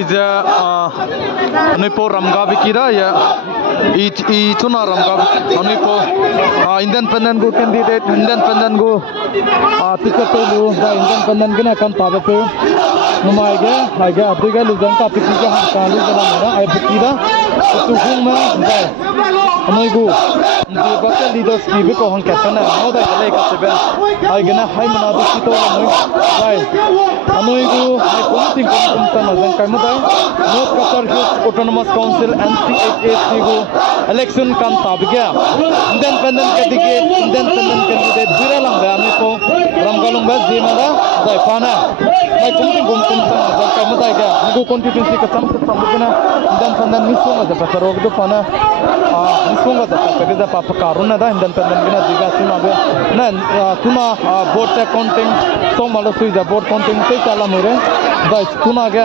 Aja Anipo Ramga Bikira ya Ituna Ramga Anipo independent go candidate independent go ticket to the independent gonna come tabato Numaiga Haga Abiga Luzanka Pika Kalu I Bikira to whom Anoigu the battle leaders give it on Katana how that lake at the best I gonna Haimana Bikito Anoigu I think North Qatar Autonomous Council NCHAC election kan tabiga independent candidate Biralang Amipo Ramgalong Bazimada Zaifana my coming Kamadaga Nigo constituency Kasamana independent Missunga the Patarog the Pana Missunga the Pagaza Papa Karuna independent Diga Tuna board accounting so Malasu is a board counting take Alamure the Tunaga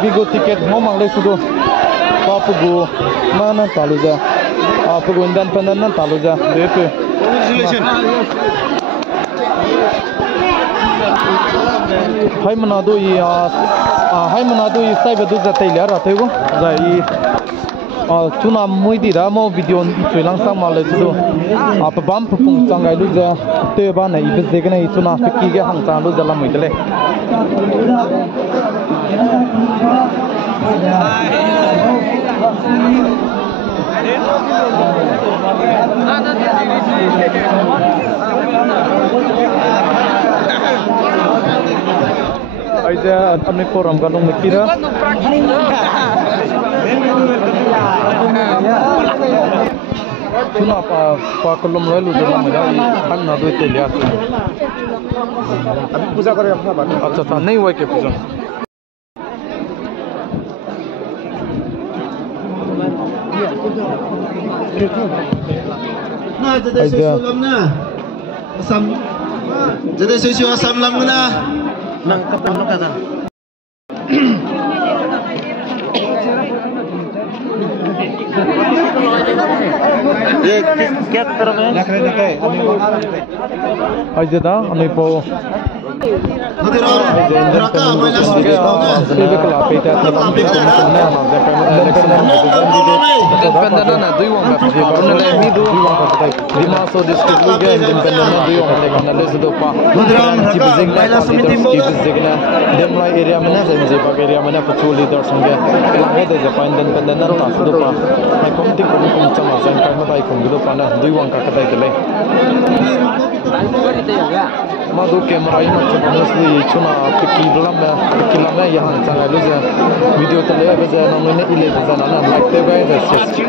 Bigo ticket Momang Lesudo Papugu Mana Taluja Papugu independent Taluja Haimanado is Cyber Taylor Ratego Tuna Muidira mo video Srilang Samale so Apabam Pung Sangai Luza Tebana if they're gonna eat Tuna Pikiga Hangtan Luza Lamidele Aja kami program galung mikira. Tuna apa kolom lalu dalam mulai kan nado itu lihat. Abi puja kare apa baat? अच्छा था नहीं हुआ क्या पूजा? Nah, jadi sesuatu na. Asam. Jadi sesuatu asam lam na. Nang kapal kata. ये क्या तरह में लग रहा है Aja dah, anu ipo. Raka malas sedikit na. Sedikit kalau peta independent na dui wang kat dia. Baru nilai ni dui wang kat dia. Lima so district juga independent na dui wang kat dia. Nilai sudah pa. Cipzing na cipzing na. Demlai area mana saya jepang area mana petul leader sangga. Langit aja pa independent na tak sudah pa. Mai komting cama saya kan mata ikon gitu pa na dui wang kat dia le. Madu camera ini macam mostly cuma pikir lama yang sangat luas video terlihat macam namanya ilegal, nana like guys.